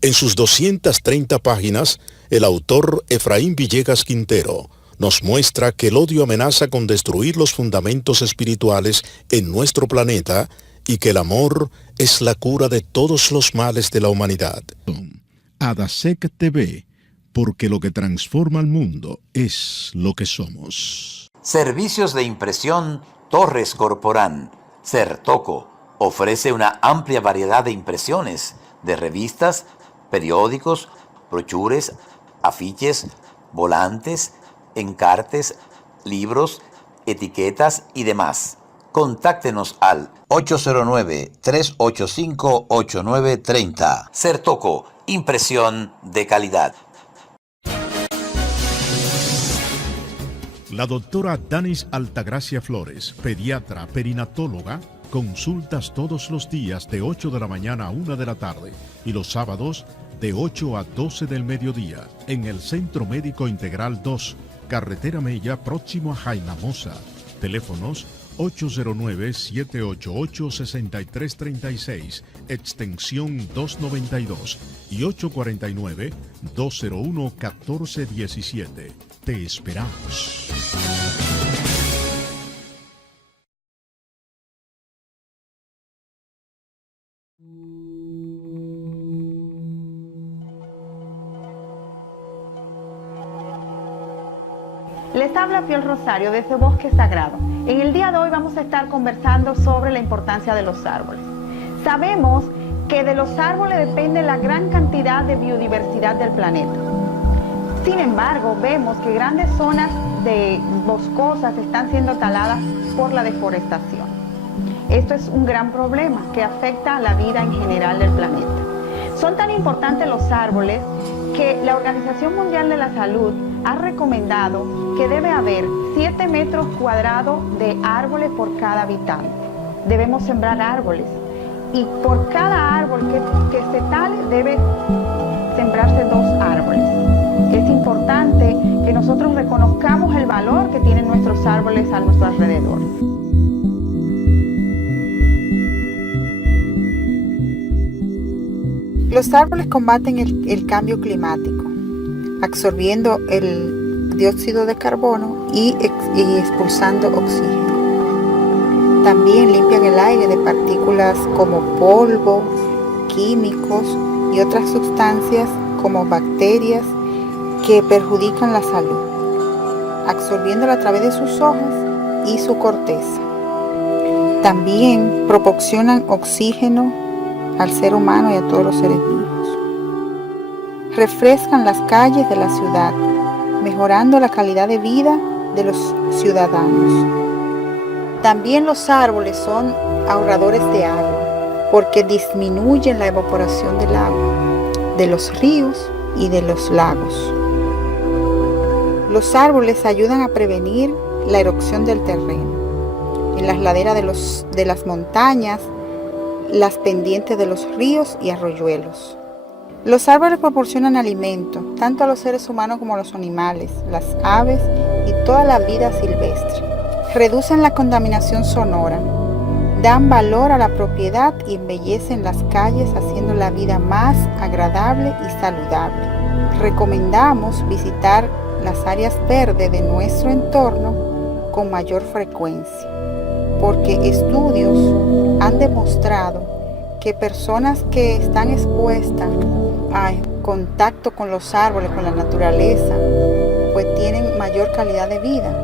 En sus 230 páginas, el autor Efraín Villegas Quintero nos muestra que el odio amenaza con destruir los fundamentos espirituales en nuestro planeta y que el amor es la cura de todos los males de la humanidad. Adasec TV, porque lo que transforma al mundo es lo que somos. Servicios de impresión Torres Corporán, Certoco, Ofrece una amplia variedad de impresiones de revistas, periódicos, brochures, afiches, volantes, encartes, libros, etiquetas y demás. Contáctenos al 809-385-8930. Sertoco, impresión de calidad. La doctora Danis Altagracia Flores, pediatra perinatóloga, consultas todos los días de 8 de la mañana a 1 de la tarde y los sábados de 8 a 12 del mediodía en el Centro Médico Integral 2, Carretera Mella, próximo a Jaimamosa. Teléfonos 809-788-6336, extensión 292 y 849-201-1417. Te esperamos. Les habla Fiel Rosario desde Bosque Sagrado. En el día de hoy vamos a estar conversando sobre la importancia de los árboles. Sabemos que de los árboles depende la gran cantidad de biodiversidad del planeta. Sin embargo, vemos que grandes zonas de boscosas están siendo taladas por la deforestación. Esto es un gran problema que afecta a la vida en general del planeta. Son tan importantes los árboles que la Organización Mundial de la Salud ha recomendado que debe haber 7 metros cuadrados de árboles por cada habitante. Debemos sembrar árboles y por cada árbol que se tale debe sembrarse 2 árboles. Es importante que nosotros reconozcamos el valor que tienen nuestros árboles a nuestro alrededor. Los árboles combaten el cambio climático, absorbiendo el dióxido de carbono y expulsando oxígeno. También limpian el aire de partículas como polvo, químicos y otras sustancias como bacterias que perjudican la salud, absorbiéndola a través de sus hojas y su corteza. También proporcionan oxígeno al ser humano y a todos los seres vivos. Refrescan las calles de la ciudad, mejorando la calidad de vida de los ciudadanos. También los árboles son ahorradores de agua, porque disminuyen la evaporación del agua, de los ríos y de los lagos. Los árboles ayudan a prevenir la erosión del terreno. En las laderas de las montañas, las pendientes de los ríos y arroyuelos. Los árboles proporcionan alimento tanto a los seres humanos como a los animales, las aves y toda la vida silvestre. Reducen la contaminación sonora, dan valor a la propiedad y embellecen las calles haciendo la vida más agradable y saludable. Recomendamos visitar las áreas verdes de nuestro entorno con mayor frecuencia, porque estudios han demostrado que personas que están expuestas a contacto con los árboles, con la naturaleza, pues tienen mayor calidad de vida.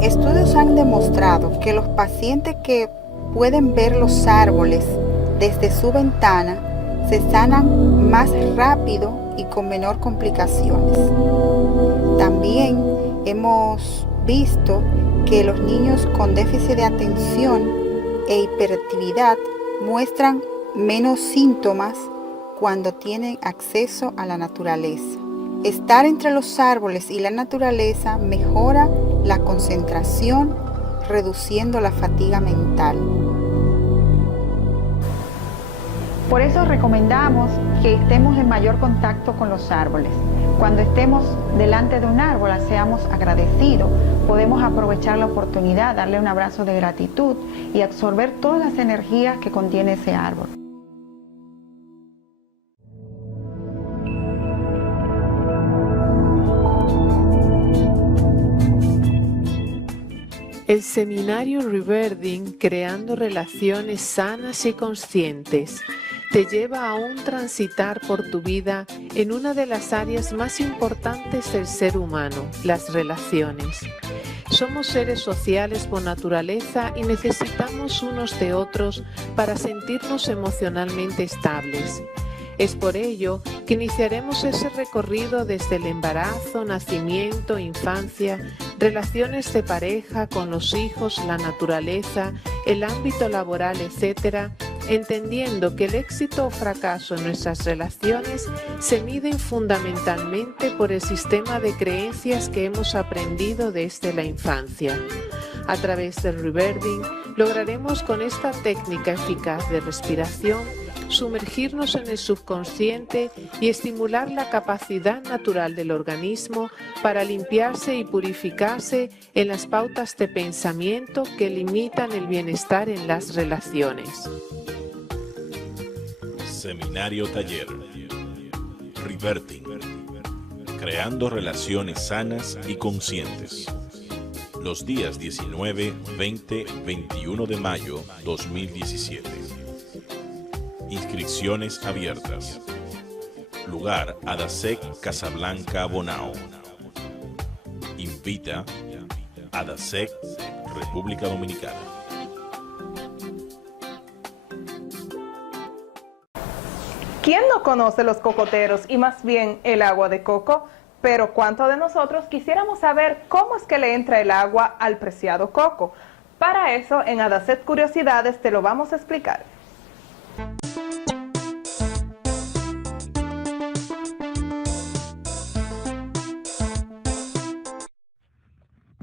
Estudios han demostrado que los pacientes que pueden ver los árboles desde su ventana se sanan más rápido y con menor complicaciones. También hemos visto que los niños con déficit de atención e hiperactividad muestran menos síntomas cuando tienen acceso a la naturaleza. Estar entre los árboles y la naturaleza mejora la concentración, reduciendo la fatiga mental. Por eso recomendamos que estemos en mayor contacto con los árboles. Cuando estemos delante de un árbol, seamos agradecidos, podemos aprovechar la oportunidad, darle un abrazo de gratitud y absorber todas las energías que contiene ese árbol. El seminario Reverding, creando relaciones sanas y conscientes, te lleva a un transitar por tu vida en una de las áreas más importantes del ser humano, las relaciones. Somos seres sociales por naturaleza y necesitamos unos de otros para sentirnos emocionalmente estables. Es por ello que iniciaremos ese recorrido desde el embarazo, nacimiento, infancia, relaciones de pareja, con los hijos, la naturaleza, el ámbito laboral, etc., entendiendo que el éxito o fracaso en nuestras relaciones se miden fundamentalmente por el sistema de creencias que hemos aprendido desde la infancia. A través del rebirthing lograremos con esta técnica eficaz de respiración sumergirnos en el subconsciente y estimular la capacidad natural del organismo para limpiarse y purificarse en las pautas de pensamiento que limitan el bienestar en las relaciones. Seminario Taller Rebirthing, creando relaciones sanas y conscientes. Los días 19, 20, 21 de mayo 2017. Inscripciones abiertas. Lugar Adasec, Casablanca, Bonao. Invita Adasec, República Dominicana. ¿Quién no conoce los cocoteros y más bien el agua de coco? Pero ¿cuántos de nosotros quisiéramos saber cómo es que le entra el agua al preciado coco? Para eso, en Adasec Curiosidades te lo vamos a explicar.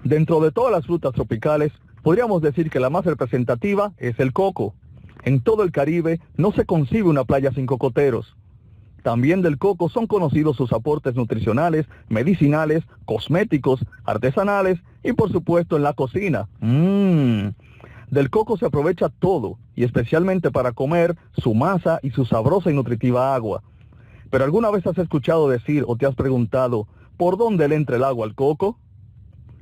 Dentro de todas las frutas tropicales, podríamos decir que la más representativa es el coco. En todo el Caribe no se concibe una playa sin cocoteros. También del coco son conocidos sus aportes nutricionales, medicinales, cosméticos, artesanales y por supuesto en la cocina. Del coco se aprovecha todo, y especialmente para comer su masa y su sabrosa y nutritiva agua. Pero ¿alguna vez has escuchado decir o te has preguntado por dónde le entra el agua al coco?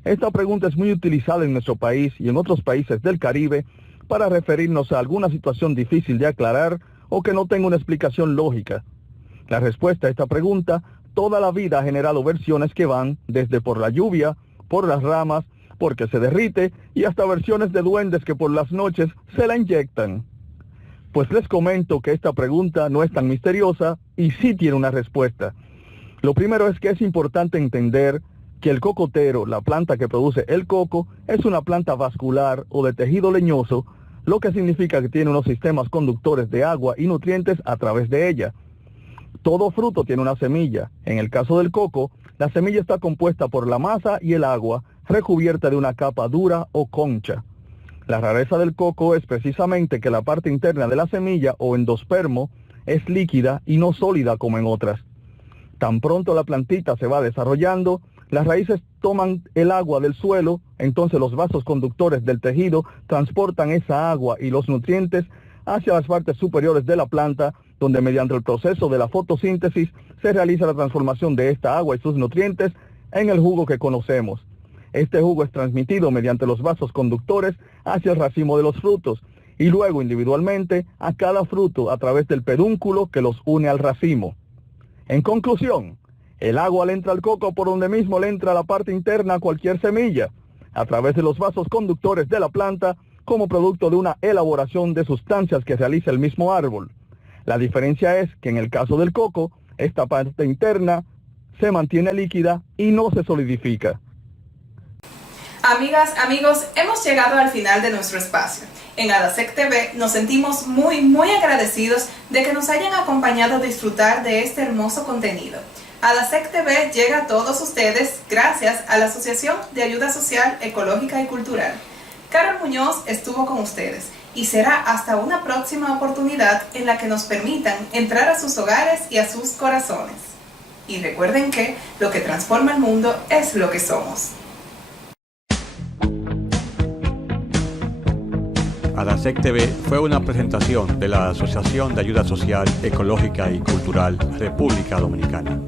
Esta pregunta es muy utilizada en nuestro país y en otros países del Caribe para referirnos a alguna situación difícil de aclarar o que no tenga una explicación lógica. La respuesta a esta pregunta toda la vida ha generado versiones que van desde por la lluvia, por las ramas, porque se derrite y hasta versiones de duendes que por las noches se la inyectan. Pues les comento que esta pregunta no es tan misteriosa y sí tiene una respuesta. Lo primero es que es importante entender que el cocotero, la planta que produce el coco, es una planta vascular o de tejido leñoso, lo que significa que tiene unos sistemas conductores de agua y nutrientes a través de ella. Todo fruto tiene una semilla. En el caso del coco, la semilla está compuesta por la masa y el agua, recubierta de una capa dura o concha. La rareza del coco es precisamente que la parte interna de la semilla o endospermo es líquida y no sólida como en otras. Tan pronto la plantita se va desarrollando, las raíces toman el agua del suelo, entonces los vasos conductores del tejido transportan esa agua y los nutrientes hacia las partes superiores de la planta, donde mediante el proceso de la fotosíntesis se realiza la transformación de esta agua y sus nutrientes en el jugo que conocemos. Este jugo es transmitido mediante los vasos conductores hacia el racimo de los frutos y luego individualmente a cada fruto a través del pedúnculo que los une al racimo. En conclusión, el agua le entra al coco por donde mismo le entra a la parte interna a cualquier semilla, a través de los vasos conductores de la planta como producto de una elaboración de sustancias que realiza el mismo árbol. La diferencia es que en el caso del coco, esta parte interna se mantiene líquida y no se solidifica. Amigas, amigos, hemos llegado al final de nuestro espacio. En Adasec TV nos sentimos muy agradecidos de que nos hayan acompañado a disfrutar de este hermoso contenido. Adasec TV llega a todos ustedes gracias a la Asociación de Ayuda Social, Ecológica y Cultural. Carol Muñoz estuvo con ustedes y será hasta una próxima oportunidad en la que nos permitan entrar a sus hogares y a sus corazones. Y recuerden que lo que transforma el mundo es lo que somos. Adasec TV fue una presentación de la Asociación de Ayuda Social, Ecológica y Cultural República Dominicana.